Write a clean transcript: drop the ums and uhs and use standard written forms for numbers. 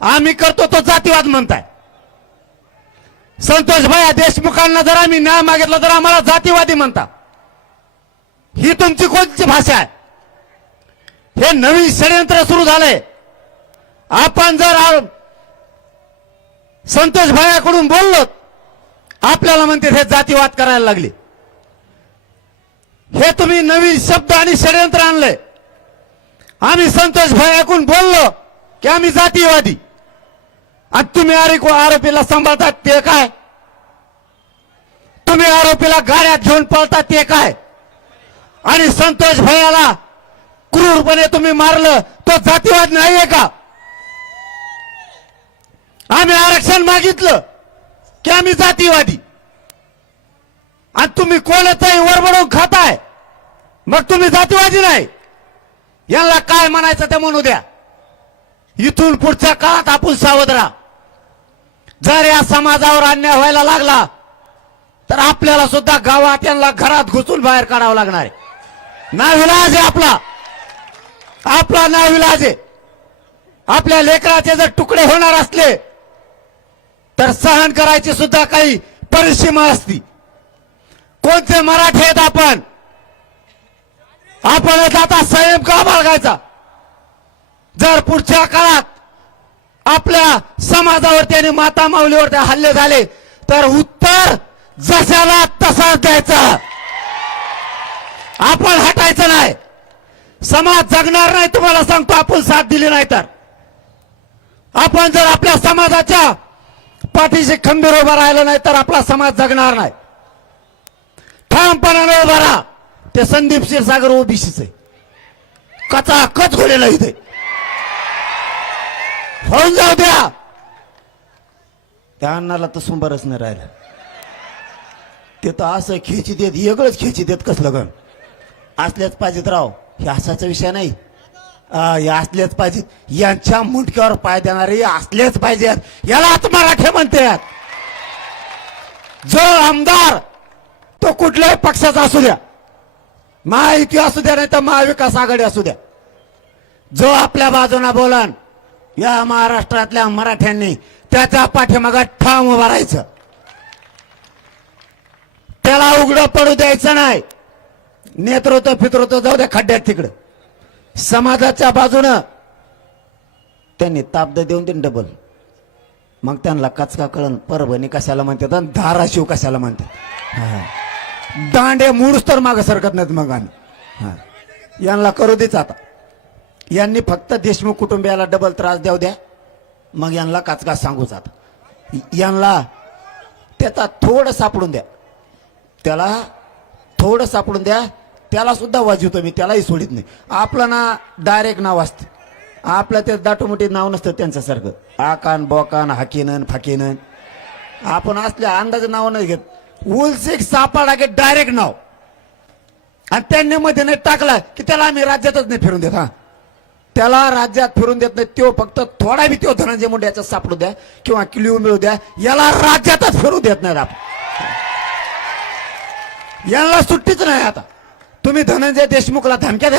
आम्ही करतो तो जातीवाद म्हणताय। संतोष भैया देशमुखांना जर आम्ही न्याय मागितला तर आम्हाला जातीवादी म्हणता। ही तुमची कोणती भाषा आहे? हे नवीन षडयंत्र सुरू झालंय। आपण जर संतोष भैयाकडून बोललो आपल्याला म्हणते हे जातीवाद करायला लागले। हे तुम्ही नवीन शब्द आणि षडयंत्र आणलंय। आम्ही संतोष भैयाकडून बोललो की आम्ही जातीवादी आणि तुम्ही आरोपीला सांभाळतात ते काय? तुम्ही आरोपीला गाड्यात घेऊन पळतात ते काय? आणि संतोष भैयाला क्रूरपणे तुम्ही मारलं तो जातीवाद नाहीये का? आम्ही आरक्षण मागितलं की आम्ही जातीवादी आणि तुम्ही कोणाचाही वरबडून खाताय मग तुम्ही जातीवादी नाही। यांना काय म्हणायचं ते म्हणू द्या। इथून पुढच्या काळात आपण सावध राहा। जर या समाजावर अन्याय व्हायला लागला तर आपल्याला सुद्धा गावात यांना घरात घुसून बाहेर काढावं लागणार आहे। नाविलाज आहे आपला नाविलाज आहे। आपल्या लेकराचे जर तुकडे होणार असले तर सहन करायची सुद्धा काही परिसीमा असती। कोणते मराठे आहेत आपण आता संयम का बाळगायचा? जर पुढच्या काळात आपल्या समाजावरती आणि माता माऊलीवरती हल्ले झाले तर उत्तर जशाला तसाच द्यायचं। आपण हटायचं नाही। समाज जगणार नाही तुम्हाला सांगतो आपण साथ दिली नाही तर। आपण जर आपल्या समाजाच्या पाठीशी खंबीर उभा राहिलं नाही तर आपला समाज जगणार नाही। ठामपणाने उभा राहा। ते संदीप क्षीरसागर ओबीसीचे कचाकच घोडेला इथे होऊन जाऊ द्या। त्या अण्णाला तर सुंबरच नाही राहिलं। ते तर असं खेची देत वेगळंच खेची देत कसलं गण असल्याच पाहिजेत राव। हे असाचा विषय नाही। हे असलेच पाहिजेत। यांच्या मुंडक्यावर पाय देणारे असलेच पाहिजेत। यालाच मराठे म्हणतात। जो आमदार तो कुठल्याही पक्षाचा असू द्या, महायुती असू द्या नाही तर महाविकास आघाडी असू द्या, जो आपल्या बाजूने बोलन या महाराष्ट्रातल्या मराठ्यांनी त्याच्या पाठीमागे ठाम उभा राहायचं। त्याला उघडं पडू द्यायचं नाही। नेतृत्व फितृत्व जाऊ द्या खड्ड्यात तिकडं। समाजाच्या बाजूनं त्यांनी ताब्द देऊन देईन डबल। मग त्यांना कचका कळण परभणी कशाला म्हणतात आणि धाराशिव कशाला म्हणतात। दांडे मूळच तर मागे सरकत नाहीत। मग आम्ही यांना करू देच। आता यांनी फक्त देशमुख कुटुंबियाला डबल त्रास देऊ द्या मग यांना काचका सांगूच। आता यांना त्याचा थोडं सापडून द्या, त्याला थोडं सापडून द्या। त्याला सुद्धा वाजवतो मी, त्यालाही सोडित नाही। आपलं ना डायरेक्ट नाव असतं, आपलं ते दाटोमोठी नाव नसतं त्यांच्यासारखं आकान बोकान हाकीनन फाकीनन। आपण असल्या अंदाज नाव नाही घेत। उलसिक सापाडा के डायरेक्ट नाव आणि त्यांनी मध्ये नाही टाकला की त्याला आम्ही राज्यातच नाही फिरून देत। हा त्याला राज्यात फिरून देत नाही। तो फक्त थोडा बी तो धनंजय मुंडे याचा सापडू द्या किंवा किल्ली मिळू द्या, याला राज्यातच फिरू देत नाही आपण। याला सुट्टीच नाही। आता तुम्ही धनंजय देशमुखला धमक्या